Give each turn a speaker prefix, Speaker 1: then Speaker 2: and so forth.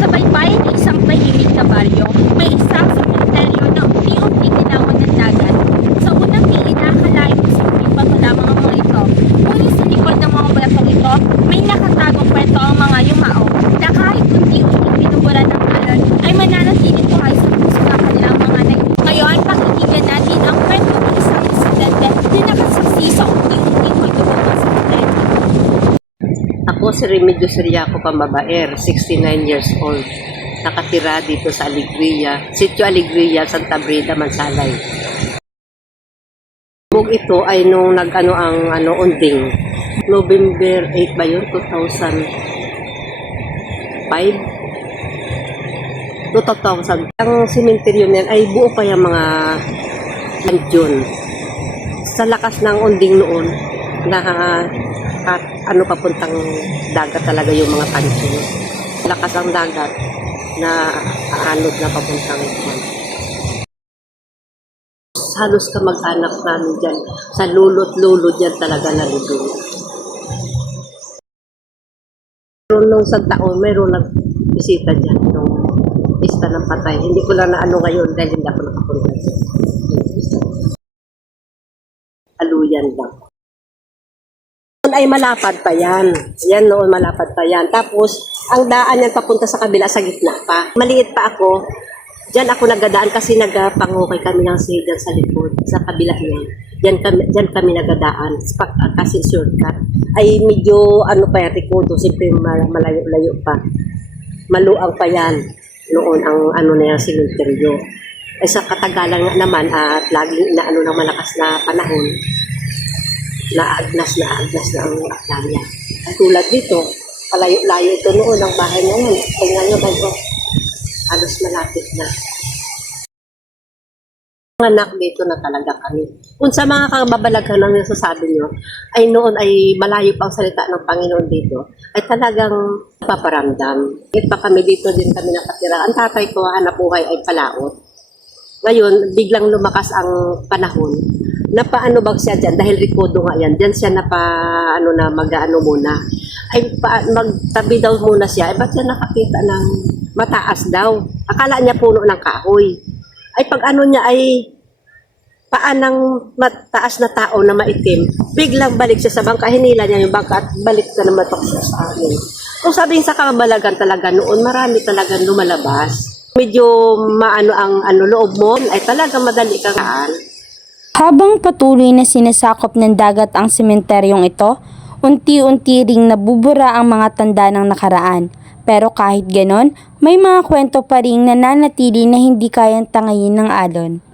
Speaker 1: sa baybayin ng isang tahimik na baryo, may isang sementeryo na unti-unti ginawan ng dagat. Sa unang tingin na akalain ko simpleng bato lamang ang mga ito. Ngunit sa likod ng mga batong ito, may nakatagong kwento ang mga yumao na kahit unti-unti pinubulan ng alon ay
Speaker 2: mananatili Si Remedio Siriaco Pamabaer, 69 years old. Nakatira dito sa Alegria, Sitio Alegria, Santa Breda, Mansalay. Bug ito ay nung nag-ano ang ano unding. November 8 ba yun? 2005? 2000. Ang cemetery na yan ay buo pa yung mga landyon. Sa lakas ng unding noon, na at ano papuntang dagat talaga yung mga pansyon. Lakas ang dagat na aanod na papuntang halos ka mag-anak namin dyan. Sa lulot lulot dyan talaga nalulung. Pero nung sa taon, mayroon nagbisita dyan nung pista ng patay. Hindi ko lang na ano ngayon dahil hindi ako nakapunta dyan. Aluyan lang. Noon ay malapad pa yan. Yan noon malapad pa yan. Tapos, ang daan yan papunta sa kabila sa gitna pa. Maliit pa ako. Diyan ako nagadaan kasi nagpangukay kami ng sigan sa likod, sa kabila niya. Diyan kami, diyan kami nagadaan. Kasi shortcut. Ay medyo ano pa yan, rikoto. Siyempre mal- malayo-layo pa. Maluang pa yan. Noon ang ano na yung simenteryo. Ay sa katagalan naman at laging inaano ng malakas na panahon, naagnas na agnas na ang playa. At tulad dito, palayo-layo ito noon ang bahay. Kaya ngayon, ay oh, halos malapit na. Anak dito na talaga kami. Kung sa mga kababalaghan ang nasasabi nyo, ay noon ay malayo pang salita ng Panginoon dito, ay talagang paparamdam. Kahit pa kami dito din kami nakatira. Ang tatay ko, hanap buhay ay palaot. Ngayon, biglang lumakas ang panahon. Napaano ba siya dyan? Dahil rikodo nga yan. Diyan siya napa, ano na, mag-ano muna. Ay, pa, magtabi daw muna siya. Ay, ba't siya nakakita ng mataas daw? Akala niya puno ng kahoy. Ay, pag ano niya ay paan ng mataas na tao na maitim, biglang balik siya sa bangka, hinila niya yung bangka at balik ka na matok siya sa amin. Kung sabihin sa kabalagan talaga noon, marami talaga lumalabas. Medyo maano ang ano loob mo, ay talaga madali kang.
Speaker 3: Habang patuloy na sinasakop ng dagat ang sementeryong ito, unti-unti ring nabubura ang mga tanda ng nakaraan. Pero kahit ganon, may mga kwento pa ring nananatili na hindi kayang tangayin ng alon.